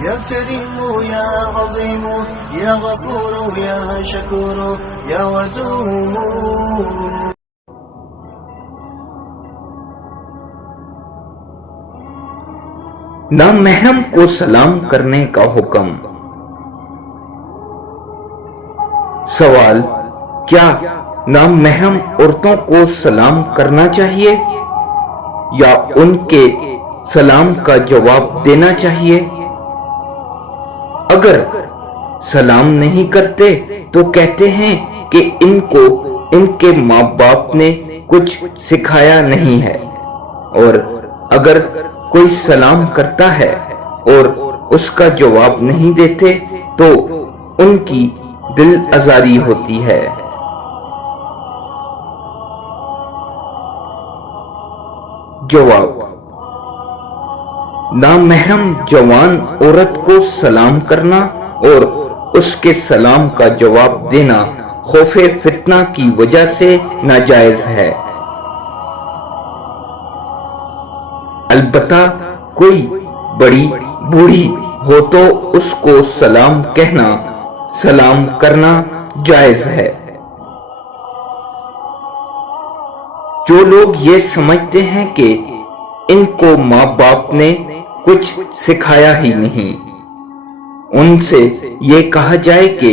يا كريم يا عظيم يا غفور يا شكور يا ودود. نامحرم کو سلام کرنے کا حکم۔ سوال: کیا نامحرم عورتوں کو سلام کرنا چاہیے یا ان کے سلام کا جواب دینا چاہیے؟ اگر سلام نہیں کرتے تو کہتے ہیں کہ ان کو ان کے ماں باپ نے کچھ سکھایا نہیں ہے، اور اگر کوئی سلام کرتا ہے اور اس کا جواب نہیں دیتے تو ان کی دل آزاری ہوتی ہے۔ جواب: نامحرم جوان عورت کو سلام کرنا اور اس کے سلام کا جواب دینا خوف فتنہ کی وجہ سے ناجائز ہے۔ البتہ کوئی بڑی بوڑھی ہو تو اس کو سلام کہنا، سلام کرنا جائز ہے۔ جو لوگ یہ سمجھتے ہیں کہ ان کو ماں باپ نے کچھ سکھایا ہی نہیں، ان سے یہ کہا جائے کہ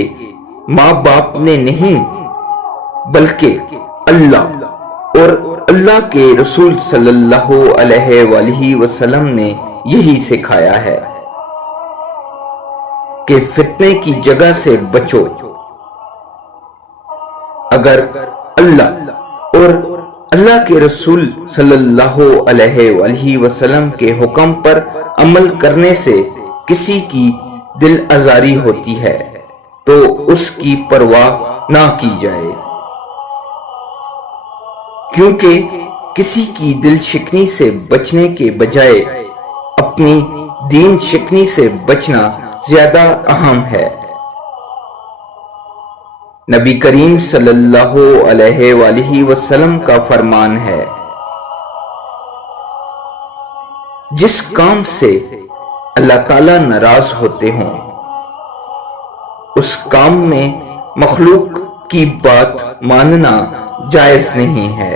ماں باپ نے نہیں بلکہ اللہ اور اللہ کے رسول صلی اللہ علیہ وآلہ وسلم نے یہی سکھایا ہے کہ فتنے کی جگہ سے بچو۔ اگر اللہ اور اللہ کے رسول صلی اللہ علیہ وآلہ وسلم کے حکم پر عمل کرنے سے کسی کی دل آزاری ہوتی ہے تو اس کی پرواہ نہ کی جائے، کیونکہ کسی کی دل شکنی سے بچنے کے بجائے اپنی دین شکنی سے بچنا زیادہ اہم ہے۔ نبی کریم صلی اللہ علیہ وآلہ وسلم کا فرمان ہے: جس کام سے اللہ تعالیٰ ناراض ہوتے ہوں اس کام میں مخلوق کی بات ماننا جائز نہیں ہے۔